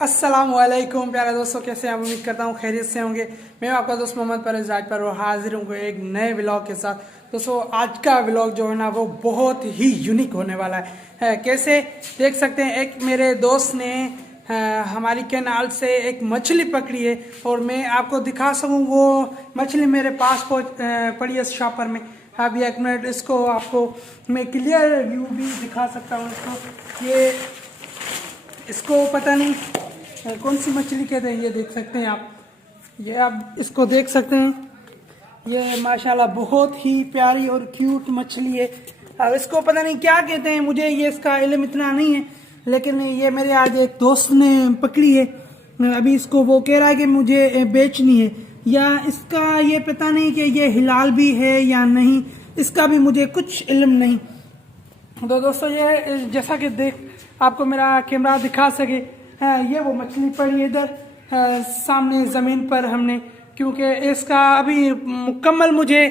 अस्सलामुअलैकुम प्यारे दोस्तों, कैसे हैं? उम्मीद करता हूँ खैरियत से होंगे। मैं आपका दोस्त मोहम्मद परवेज़ राजपर और हाजिर हूँ एक नए व्लॉग के साथ। दोस्तों आज का व्लॉग जो है ना वो बहुत ही यूनिक होने वाला है। कैसे देख सकते हैं, एक मेरे दोस्त ने हमारी कैनाल से एक मछली पकड़ी है और मैं आपको दिखा सकूँ वो मछली मेरे पास पड़ी है शॉपर में। अभी एक मिनट, इसको आपको मैं क्लियर व्यू भी दिखा सकता हूँ। इसको पता नहीं कौन सी मछली कहते हैं, ये देख सकते हैं आप। ये आप इसको देख सकते हैं, ये माशाल्लाह बहुत ही प्यारी और क्यूट मछली है। अब इसको पता नहीं क्या कहते हैं, मुझे ये इसका इल्म इतना नहीं है, लेकिन ये मेरे आज एक दोस्त ने पकड़ी है। अभी इसको वो कह रहा है कि मुझे बेचनी है, या इसका ये पता नहीं कि ये हिलाल भी है या नहीं, इसका भी मुझे कुछ इल्म नहीं। तो दोस्तों ये जैसा कि देख आपको मेरा कैमरा दिखा सके, ये वो मछली पड़ी इधर सामने ज़मीन पर हमने, क्योंकि इसका अभी मुकम्मल मुझे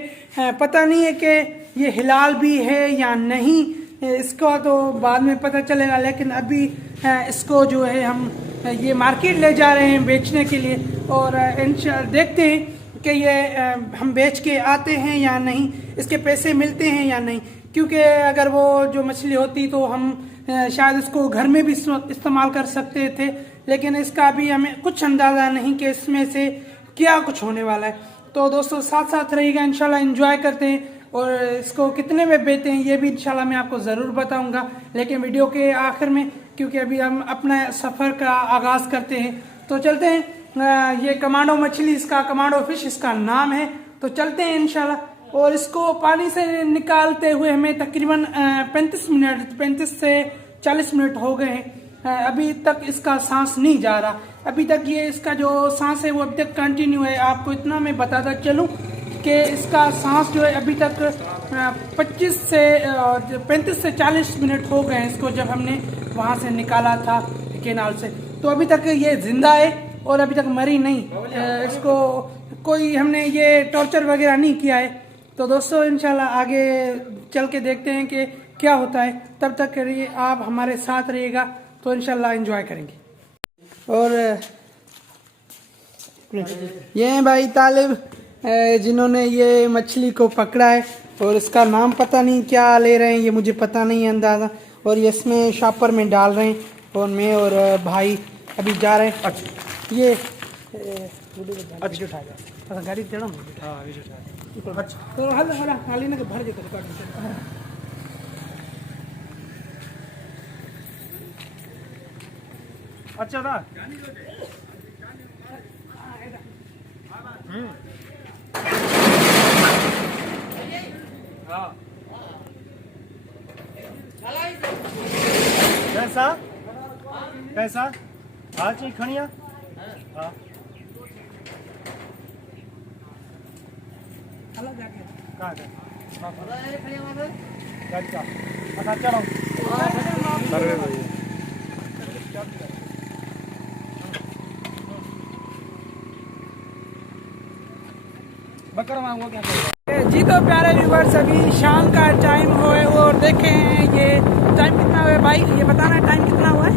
पता नहीं है कि ये हिलाल भी है या नहीं। इसको तो बाद में पता चलेगा, लेकिन अभी इसको जो है हम ये मार्केट ले जा रहे हैं बेचने के लिए, और देखते हैं कि ये हम बेच के आते हैं या नहीं, इसके पैसे मिलते हैं या नहीं। क्योंकि अगर वो जो मछली होती तो हम शायद इसको घर में भी इस्तेमाल कर सकते थे, लेकिन इसका भी हमें कुछ अंदाज़ा नहीं कि इसमें से क्या कुछ होने वाला है। तो दोस्तों साथ साथ रहिएगा, इंशाल्लाह एंजॉय करते हैं, और इसको कितने में बेचते हैं ये भी इंशाल्लाह मैं आपको ज़रूर बताऊंगा, लेकिन वीडियो के आखिर में, क्योंकि अभी हम अपना सफ़र का आगाज़ करते हैं। तो चलते हैं, ये कमांडो मछली, इसका कमांडो फिश इसका नाम है। तो चलते हैं इंशाल्लाह। और इसको पानी से निकालते हुए हमें तकरीबन 35 से 40 मिनट हो गए हैं। अभी तक इसका सांस नहीं जा रहा, अभी तक ये इसका जो सांस है वो अभी तक कंटिन्यू है। आपको इतना मैं बताता चलूँ कि इसका सांस जो है अभी तक 35 से 40 मिनट हो गए हैं इसको, जब हमने वहाँ से निकाला था केनाल से। तो अभी तक ये जिंदा है और अभी तक मरी नहीं। इसको कोई हमने ये टॉर्चर वगैरह नहीं किया है। तो दोस्तों इंशाल्लाह आगे चल के देखते हैं कि क्या होता है। तब तक करिए आप हमारे साथ रहिएगा, तो इंशाल्लाह एंजॉय करेंगे। और ये हैं भाई तालिब, जिन्होंने ये मछली को पकड़ा है, और इसका नाम पता नहीं क्या ले रहे हैं, ये मुझे पता नहीं है अंदाज़ा, और ये इसमें शॉपर में डाल रहे हैं, और मैं और भाई अभी जा रहे हैं। अच्छा ये अभी उठा जाए गाड़ी चढ़ा। हाँ अभी उठा। अच्छा तो हाली ना भर देते। अच्छा था। हाँ कैसा कैसा आज ही खनिया। हाँ कहाँ गाड़ी का अच्छा चलो जी। तो प्यारे व्यूवर्स, अभी शाम का टाइम हुआ है, और देखें ये टाइम कितना हुआ है भाई, ये बताना टाइम कितना हुआ है।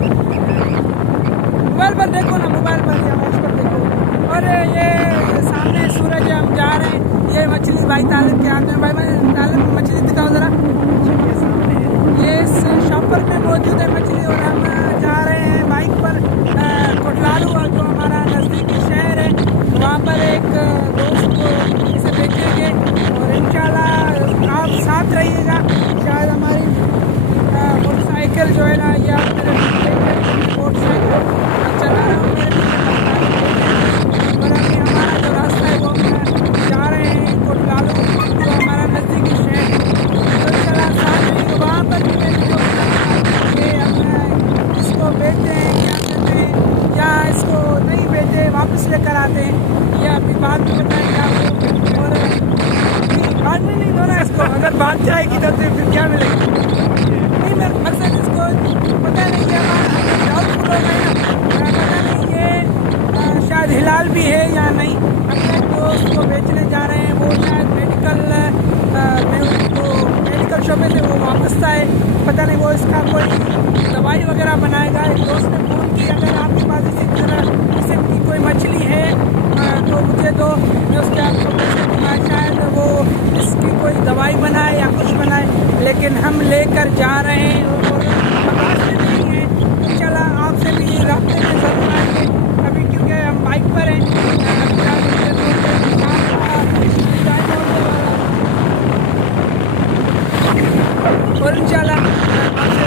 मोबाइल पर देखो ना, मोबाइल पर या वॉच पर देखो। और ये सामने सूरज, हम जा रहे हैं। ये मछली भाई तालिब के हाथ में, भाई तालिब मछली दिखाओ ज़रा। ये इस शॉपर में मौजूद है मछली, और हम जा रहे हैं बाइक पर कोटलालू, जो हमारा नज़दीकी शहर है, वहाँ पर एक दोस्त को इसे बेचेंगे। और इंशाल्लाह आप साथ रहिएगा। शायद हमारी मोटरसाइकिल जो है ना, ये आप मोटरसाइकिल चला रहा हूँ, और अभी हमारा जो रास्ता है वो जा रहे हैं कोटलालू, जो हमारा नज़दीकी शहर है। तो इंशाल्लाह साथ रहिएगा। वहाँ पर भी इसको बेचते हैं या इसको नहीं बेचते, वापस लेकर आते हैं, या अभी बाद में बताएंगे आपको। और बाद में नहीं होना इसको, अगर बात जाएगी तो फिर क्या मिलेगा। नहीं मैं मकसद इसको पता नहीं कि डाउटफुल हो गए ना, पता नहीं ये शायद हिलाल भी है या नहीं। अपने दोस्त को बेचने जा रहे हैं, वो शायद मेडिकल शॉप से वो वापस आए, पता नहीं वो इसका कोई दवाई वगैरह बनाएगा। एक दोस्त ने फ़ोन किया, अगर आपके पास इसी लेकिन हम लेकर जा रहे हैं और रास्ते नहीं है तो चला आपसे भी रास्ते में जरूर आएंगे अभी, क्योंकि हम बाइक पर हैं। और इंशाल्लाह आपसे